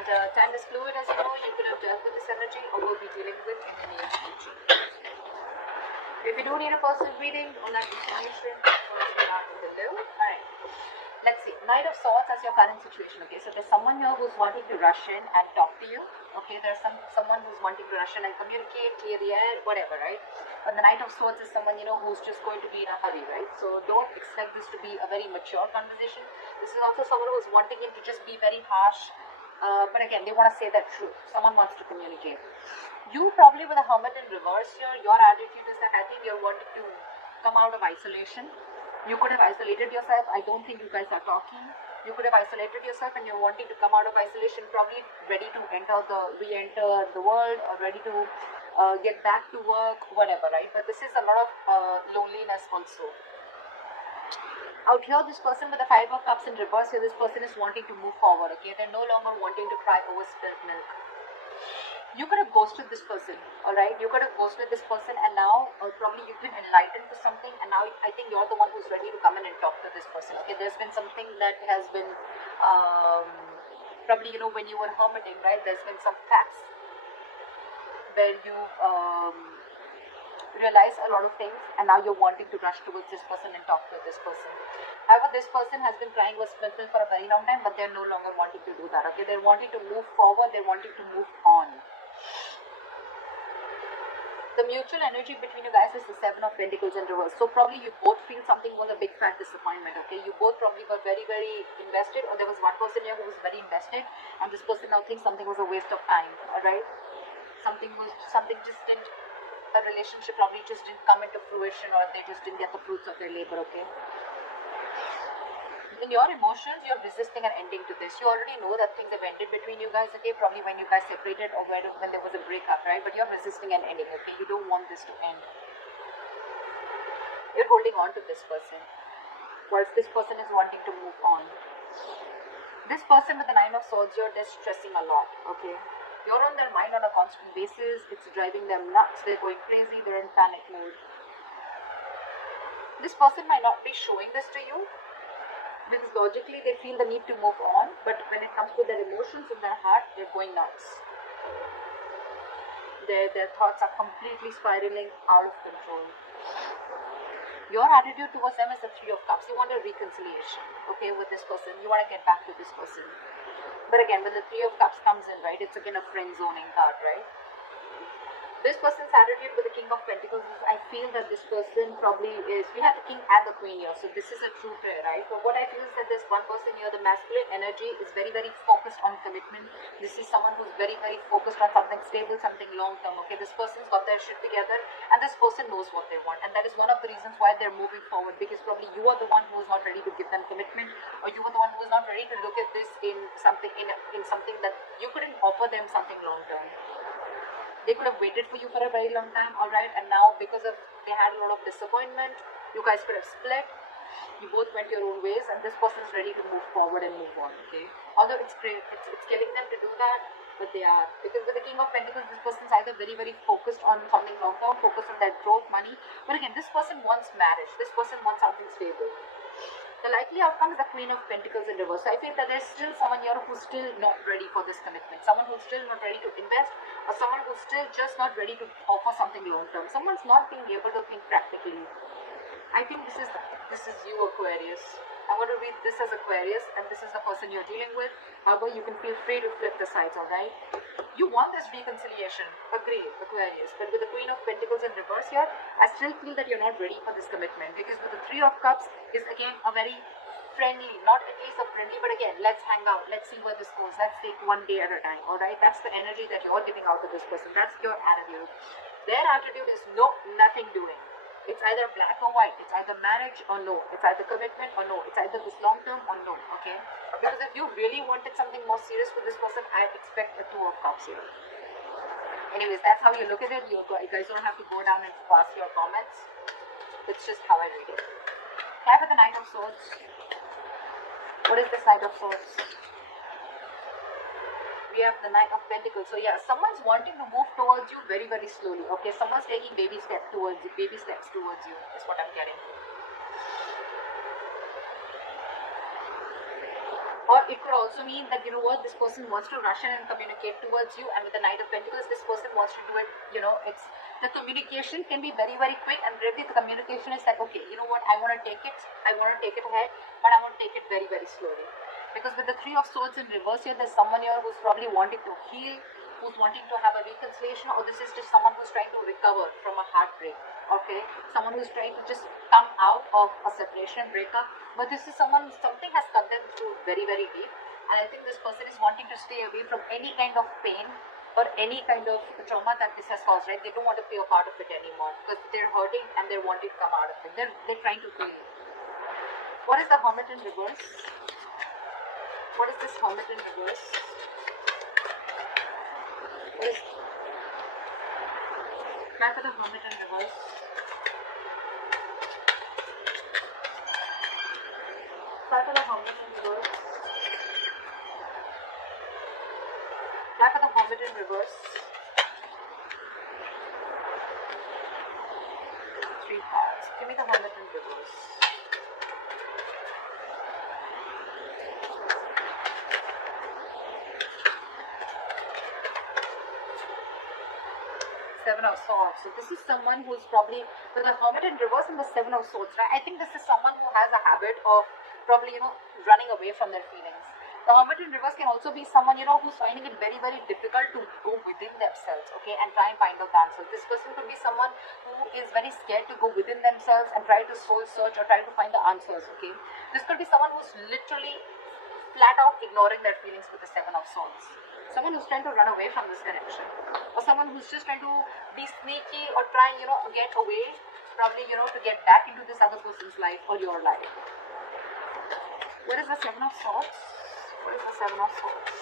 And time is fluid, as you know. You could have dealt with this energy or will be dealing with in the near future. If you do need a personal reading on that information, first we are in the low. Alright. Let's see. Knight of Swords as your current situation. Okay, so there's someone here who's wanting to rush in and talk to you. Okay, there's someone who's wanting to rush in and communicate, clear the air, whatever, right? But the Knight of Swords is someone, you know, who's just going to be in a hurry, right? So don't expect this to be a very mature conversation. This is also someone who's wanting him to just be very harsh. But again, they want to say that truth. Someone wants to communicate. You probably with a Hermit in reverse here, your attitude is that I think you're wanting to come out of isolation. You could have isolated yourself. I don't think you guys are talking. You could have isolated yourself and you're wanting to come out of isolation, probably ready to re-enter the world, or ready to get back to work, whatever, right? But this is a lot of loneliness also. Out here, this person with the 5 of Cups in reverse here, this person is wanting to move forward, okay? They're no longer wanting to cry over spilt milk. You could have ghosted this person, alright? You could have ghosted this person and now probably you've been enlightened to something, and now I think you're the one who's ready to come in and talk to this person, okay? There's been something that has been, probably, you know, when you were hermiting, right? There's been some facts where you've realized a lot of things, and now you're wanting to rush towards this person and talk to this person. However, this person has been crying with spilt milk for a very long time, but they're no longer wanting to do that, okay? They're wanting to move forward, they're wanting to move on. The mutual energy between you guys is the 7 of Pentacles in reverse. So probably you both feel something was a big fat disappointment, okay? You both probably were very, very invested, or there was one person here who was very invested, and this person now thinks something was a waste of time, alright? A relationship probably just didn't come into fruition, or they just didn't get the fruits of their labor, okay? In your emotions, you're resisting an ending to this. You already know that things have ended between you guys, okay? Probably when you guys separated or when there was a breakup, right? But you're resisting an ending, okay? You don't want this to end. You're holding on to this person, whilst this person is wanting to move on. This person with the 9 of Swords, they're stressing a lot, okay? You're on their mind on a constant basis. It's driving them nuts. They're going crazy. They're in panic mode. This person might not be showing this to you, because logically they feel the need to move on, but when it comes to their emotions in their heart, they're going nuts. Their thoughts are completely spiraling out of control. Your attitude towards them is the 3 of Cups. You want a reconciliation, okay, with this person. You want to get back to this person. But again, when the 3 of Cups comes in, right, it's again a friend zoning card, right? This person's attitude with the King of Pentacles is, I feel that this person probably is, we have the King and the Queen here, so this is a true pair, right? But what I feel is that this one person here, the masculine energy is very, very focused on commitment. This is someone who's very, very focused on something stable, something long term, okay? This person's got their shit together, and this person knows what they want, and that is one of the reasons why they're moving forward, because probably you are the one who's not ready to give them commitment, or you are the one who's not ready to look at this in something that you couldn't offer them something long term. They could have waited for you for a very long time, alright, and now because of they had a lot of disappointment, you guys could have split, you both went your own ways, and this person is ready to move forward and move on, okay? Although it's killing them to do that, but they are, because with the King of Pentacles, this person is either very, very focused on something long term, focused on their growth, money, but again, this person wants marriage, this person wants something stable. The likely outcome is the Queen of Pentacles in reverse. So I feel that there's still someone here who's still not ready for this commitment. Someone who's still not ready to invest, or someone who's still just not ready to offer something long term. Someone's not being able to think practically. I think this is you, Aquarius. I'm going to read this as Aquarius, and this is the person you're dealing with. However, you can feel free to flip the sides, alright? You want this reconciliation, agree, Aquarius. But with the Queen of Pentacles in reverse here, I still feel that you're not ready for this commitment. Because with the 3 of Cups is again a very friendly, not at least a friendly, but again, let's hang out, let's see where this goes, let's take one day at a time, alright? That's the energy that you're giving out to this person. That's your attitude. Their attitude is no, nothing doing. It's either black or white. It's either marriage or no. It's either commitment or no. It's either this long term or no. Okay? Because if you really wanted something more serious with this person, I expect a 2 of Cups here. Anyways, that's how you look at it. You guys don't have to go down and pass your comments. It's just how I read it. Clap at the Knight of Swords. What is this Knight of Swords? We have the Knight of Pentacles. So yeah, someone's wanting to move towards you very, very slowly. Okay, someone's taking baby steps towards you. Is what I'm getting. Or it could also mean that, you know what, this person wants to rush in and communicate towards you, and with the Knight of Pentacles, this person wants to do it, you know, it's, the communication can be very, very quick, and really the communication is that, okay, you know what, I want to take it ahead, but I want to take it very, very slowly. Because with the Three of Swords in reverse here, there's someone here who's probably wanting to heal, who's wanting to have a reconciliation, or this is just someone who's trying to recover from a heartbreak, okay? Someone who's trying to just come out of a separation, breakup, but this is someone, something has cut them through very, very deep, and I think this person is wanting to stay away from any kind of pain or any kind of trauma that this has caused, right? They don't want to be a part of it anymore, because they're hurting and they're wanting to come out of it. They're trying to heal. What is the Hermit in reverse? What is this Hermit in reverse? What is... Try for the Hermit in reverse. Try for the Hermit in reverse. Try for the Hermit in reverse. 3 cards. Give me the Hermit in reverse. Seven of Swords. So this is someone who's probably with the Hermit in reverse and the Seven of Swords, right? I think this is someone who has a habit of probably, you know, running away from their feelings. The Hermit in reverse can also be someone, you know, who's finding it very, very difficult to go within themselves, okay, and try and find out the answers. This person could be someone who is very scared to go within themselves and try to soul search or try to find the answers, okay. This could be someone who's literally flat out ignoring their feelings with the Seven of Swords. Someone who's trying to run away from this connection, or someone who's just trying to be sneaky or trying, you know, get away, probably, you know, to get back into this other person's life or your life. What is the Seven of Swords? What is the Seven of Swords?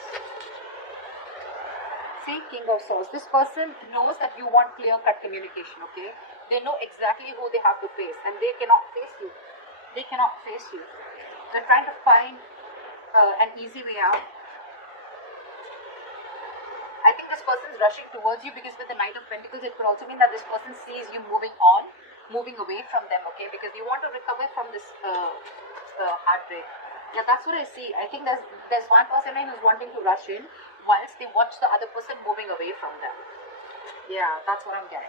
See, King of Swords. This person knows that you want clear-cut communication, okay? They know exactly who they have to face, and they cannot face you. They cannot face you. They're trying to find an easy way out. I think this person is rushing towards you because with the Knight of Pentacles, it could also mean that this person sees you moving on, moving away from them, okay? Because you want to recover from this heartbreak. Yeah, that's what I see. I think there's one person who's wanting to rush in whilst they watch the other person moving away from them. Yeah, that's what I'm getting.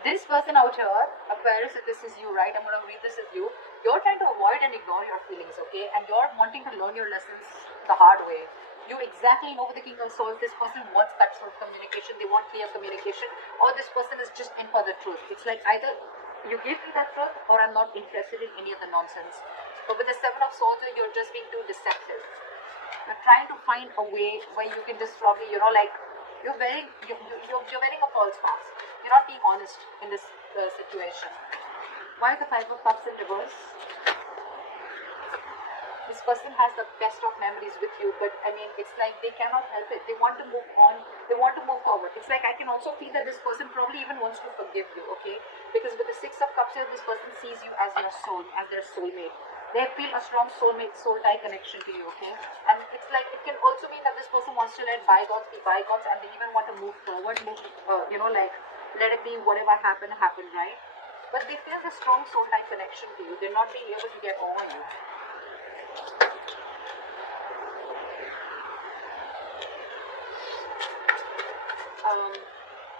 This person out here, Aquarius, if this is you, right? I'm going to read this as you. You're trying to avoid and ignore your feelings, okay? And you're wanting to learn your lessons the hard way. You exactly know with the King of Swords, this person wants that sort of communication, they want clear communication, or this person is just in for the truth. It's like either you give me that truth or I'm not interested in any of the nonsense. But with the Seven of Swords, you're just being too deceptive. You're trying to find a way where you can just probably, you know, like, you're wearing a false mask. You're not being honest in this situation. Why is the Five of Cups in reverse? This person has the best of memories with you, but I mean, it's like they cannot help it. They want to move on. They want to move forward. It's like I can also feel that this person probably even wants to forgive you, okay? Because with the Six of Cups here, this person sees you as your soul, as their soulmate. They feel a strong soulmate, soul-tie connection to you, okay? And it's like, it can also mean that this person wants to let bygones be bygones, and they even want to move forward, you know, like, let it be whatever happened, right? But they feel the strong soul-tie connection to you. They're not being able to get over you.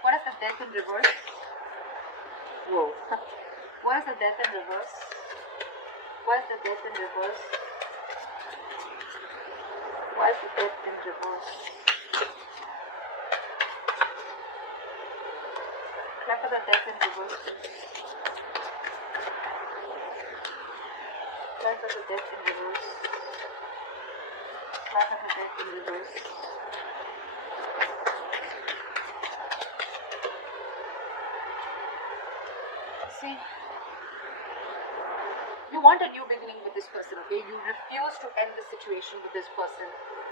What is the Death in reverse? Whoa. What is the Death in reverse? What is the Death in reverse? What is the Death in reverse? Clap for the Death in reverse. Clap for the Death in reverse. Clap for the Death in reverse. See, you want a new beginning with this person, okay? You refuse to end the situation with this person,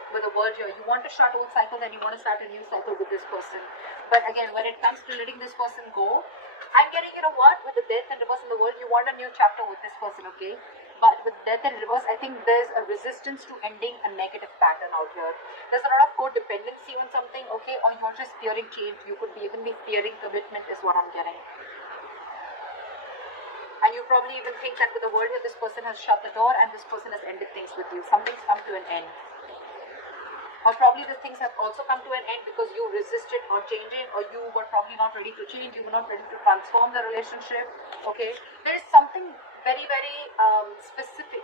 with the world here. You want to start old cycles and you want to start a new cycle with this person. But again, when it comes to letting this person go, I'm getting, you know what, with the Death and reverse in the world, you want a new chapter with this person, okay? But with Death and reverse, I think there's a resistance to ending a negative pattern out here. There's a lot of codependency on something, okay? Or you're just fearing change. You could even be fearing commitment is what I'm getting. And you probably even think that with the world here, this person has shut the door and this person has ended things with you. Something's come to an end. Or probably the things have also come to an end because you resisted on changing, or you were probably not ready to change, you were not ready to transform the relationship. Okay, there is something very, very specific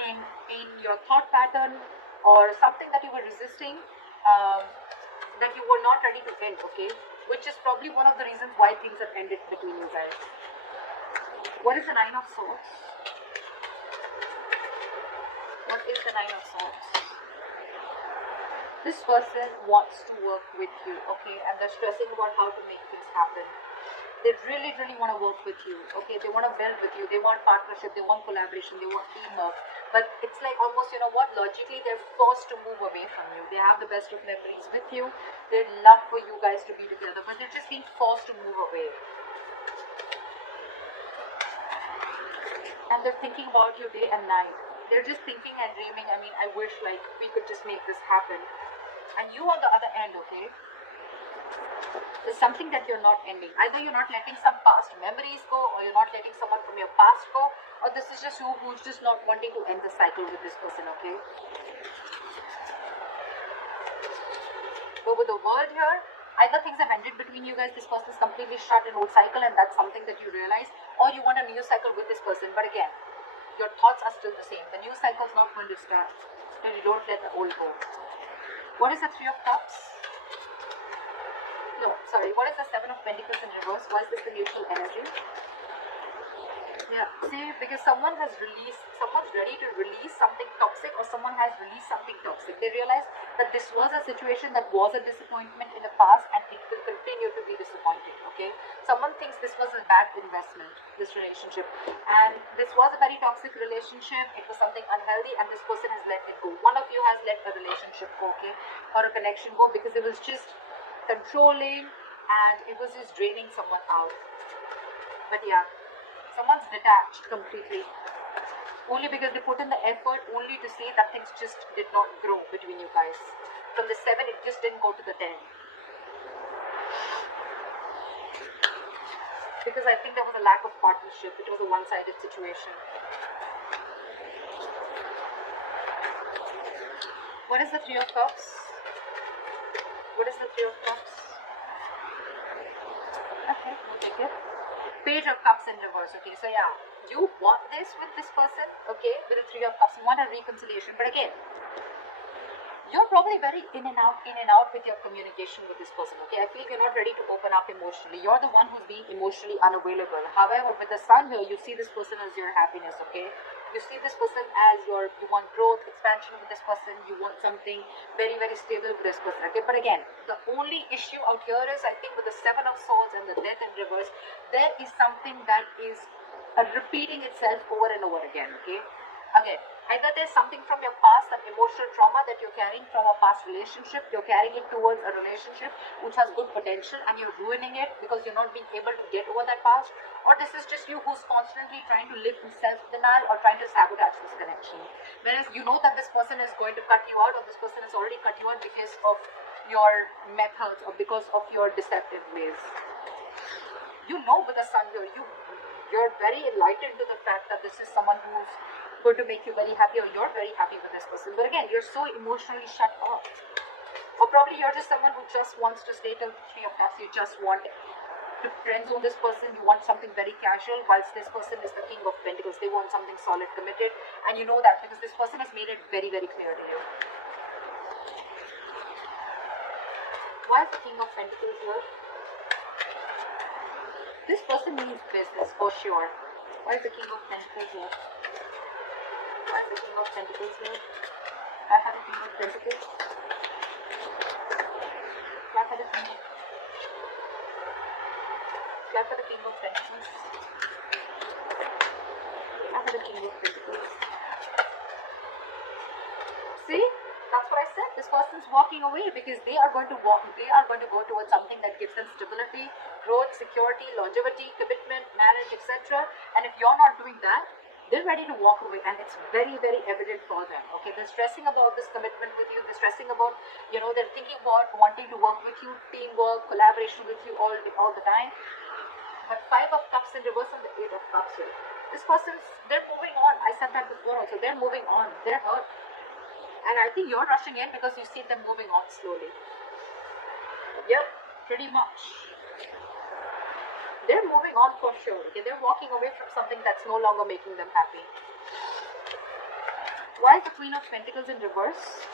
in your thought pattern, or something that you were resisting, that you were not ready to end. Okay, which is probably one of the reasons why things have ended between you guys. What is the Nine of Swords? What is the Nine of Swords? This person wants to work with you, okay, and they're stressing about how to make things happen. They really, really want to work with you, okay, they want to build with you, they want partnership, they want collaboration, they want teamwork, but it's like almost, you know what, logically they're forced to move away from you. They have the best of memories with you, they'd love for you guys to be together, but they're just being forced to move away. And they're thinking about you day and night. They're just thinking and dreaming, I mean, I wish like we could just make this happen. And you on the other end, okay, there's something that you're not ending. Either you're not letting some past memories go, or you're not letting someone from your past go, or this is just you who's just not wanting to end the cycle with this person, okay? But with the world here, either things have ended between you guys, this person is completely shut in old cycle, and that's something that you realize, or you want a new cycle with this person. But again, your thoughts are still the same. The new cycle is not going to start till you don't let the old go. What is the Three of Cups? No, sorry. What is the Seven of Pentacles in reverse? Why is this the neutral energy? Yeah, see, because someone's ready to release something toxic, or someone has released something toxic. They realize that this was a situation that was a disappointment in the past, and it will continue to be disappointing, okay? Someone thinks this was a bad investment, this relationship, and this was a very toxic relationship. It was something unhealthy, and this person has let it go. One of you has let a relationship go, okay, or a connection go, because it was just controlling, and it was just draining someone out. But yeah, someone's detached completely, only because they put in the effort, only to see that things just did not grow between you guys. From the 7, it just didn't go to the 10. Because I think there was a lack of partnership. It was a one-sided situation. What is the Three of Cups? What is the Three of Cups? Okay, we'll take it. Page of Cups in reverse. Okay, so yeah, you want this with this person, okay, with the Three of Cups. You want a reconciliation, but again, you're probably very in and out with your communication with this person, okay? I feel you're not ready to open up emotionally. You're the one who's being emotionally unavailable. However, with the Sun here, you see this person as your happiness, okay? You see this person as you want growth, expansion with this person. You want something very, very stable with this person, okay? But again, the only issue out here is, I think, with the Seven of Swords and the Death in reverse, there is something that is repeating itself over and over again, okay? Again, either there's something from your past, an emotional trauma that you're carrying from a past relationship, you're carrying it towards a relationship which has good potential, and you're ruining it because you're not being able to get over that past, or this is just you who's constantly trying to live in self-denial or trying to sabotage this connection. Whereas you know that this person is going to cut you out, or this person has already cut you out because of your methods or because of your deceptive ways. You know, with the Sun here, you're very enlightened to the fact that this is someone who's going to make you very happy, or you're very happy with this person. But again, you're so emotionally shut off. Or probably you're just someone who just wants to stay till the Three of Cups. You just want to friend zone this person. You want something very casual, whilst this person is the King of Pentacles. They want something solid, committed, and you know that because this person has made it very, very clear to you. Why is the King of Pentacles here? This person means business for sure. Why is the King of Pentacles here? Why is the King of Pentacles here? I have a King of Pentacles. Clap for the King of Clap for the King of Pentacles. Clap for the King of Pentacles. See? That's what I said. This person's walking away because they are going to go towards something that gives them stability, growth, security, longevity, commitment, marriage, etc. And if you're not doing that, they're ready to walk away, and it's very, very evident for them. Okay, they're stressing about this commitment with you. They're stressing about, they're thinking about wanting to work with you, teamwork, collaboration with you all the time. But 5 of Cups in reverse and the 8 of Cups here. This person's, they're moving on. I said that before also. They're moving on. They're hurt. And I think you're rushing in because you see them moving on slowly. Yep, pretty much. They're moving on for sure. Okay? They're walking away from something that's no longer making them happy. Why is the Queen of Pentacles in reverse?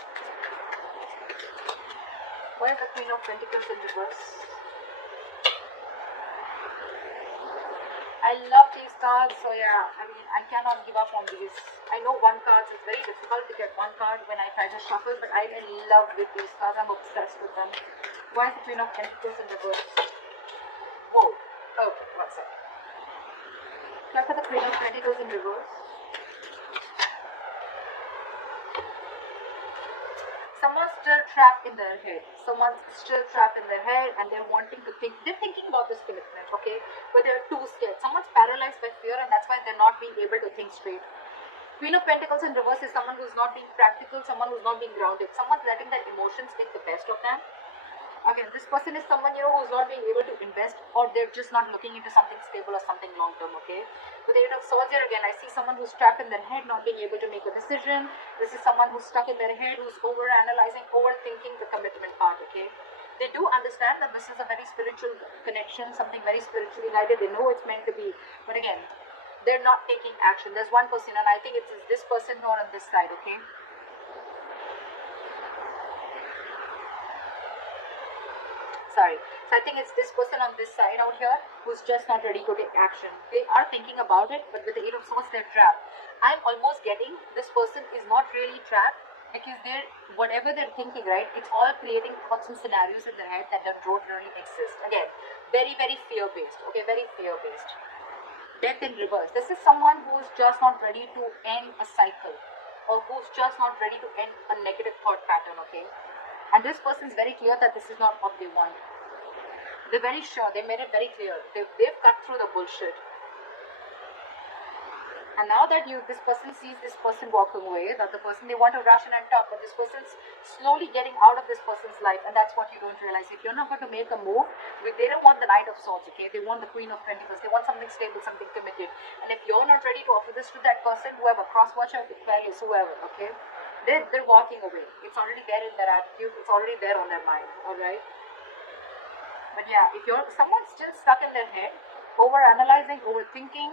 Why is the Queen of Pentacles in reverse? I love these cards, so yeah, I mean, I cannot give up on these. I know one card is very difficult to get one card when I try to shuffle, but I'm in love with these cards. I'm obsessed with them. Why is the Queen of Pentacles in reverse? Whoa. Oh, one second. Look at the Queen of Pentacles in reverse. Someone's still trapped in their head. Someone's still trapped in their head and they're wanting to think. They're thinking about this commitment, okay? But they're too scared. Someone's paralyzed by fear and that's why they're not being able to think straight. Queen of Pentacles in reverse is someone who's not being practical, someone who's not being grounded. Someone's letting their emotions take the best of them. Again, this person is someone, you know, who's not being able to invest, or they're just not looking into something stable or something long term, okay? With the 8 of Swords here again, I see someone who's trapped in their head, not being able to make a decision. This is someone who's stuck in their head, who's over-analyzing, overthinking the commitment part, okay? They do understand that this is a very spiritual connection, something very spiritually guided. They know it's meant to be, but again, they're not taking action. There's one person, and I think it's this person who are on this side, okay? Sorry. So I think it's this person on this side out here who's just not ready to take action. They are thinking about it, but with the 8 of Swords, they're trapped. I'm almost getting this person is not really trapped because they're, whatever they're thinking, right, it's all creating thoughts and scenarios in their head that don't really exist. Again, very, very fear-based. Okay, very fear-based. Death in reverse. This is someone who's just not ready to end a cycle or who's just not ready to end a negative thought pattern, okay? And this person is very clear that this is not what they want. They're very sure. They made it very clear. They've cut through the bullshit. And now that this person sees this person walking away, that the person, they want to rush in and talk, but this person's slowly getting out of this person's life, and that's what you don't realize. If you're not going to make a move, they don't want the Knight of Swords, okay? They want the Queen of Pentacles. They want something stable, something committed. And if you're not ready to offer this to that person, whoever, cross-watcher, Aquarius, whoever, okay? They're walking away. It's already there in their attitude. It's already there on their mind, alright? But yeah, if someone's still stuck in their head, over-analyzing, overthinking,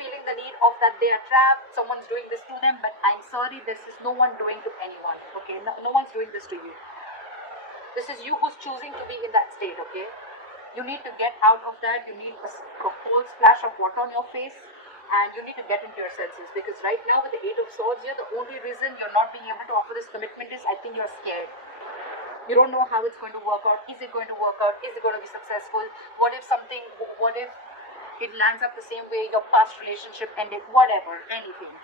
feeling the need of that they are trapped, someone's doing this to them, but I'm sorry, this is no one doing to anyone, okay? No one's doing this to you. This is you who's choosing to be in that state, okay? You need to get out of that. You need a cold splash of water on your face. And you need to get into your senses, because right now with the 8 of Swords here, the only reason you're not being able to offer this commitment is I think you're scared. You don't know how it's going to work out. Is it going to work out? Is it going to be successful? What if it lands up the same way your past relationship ended? Whatever, anything.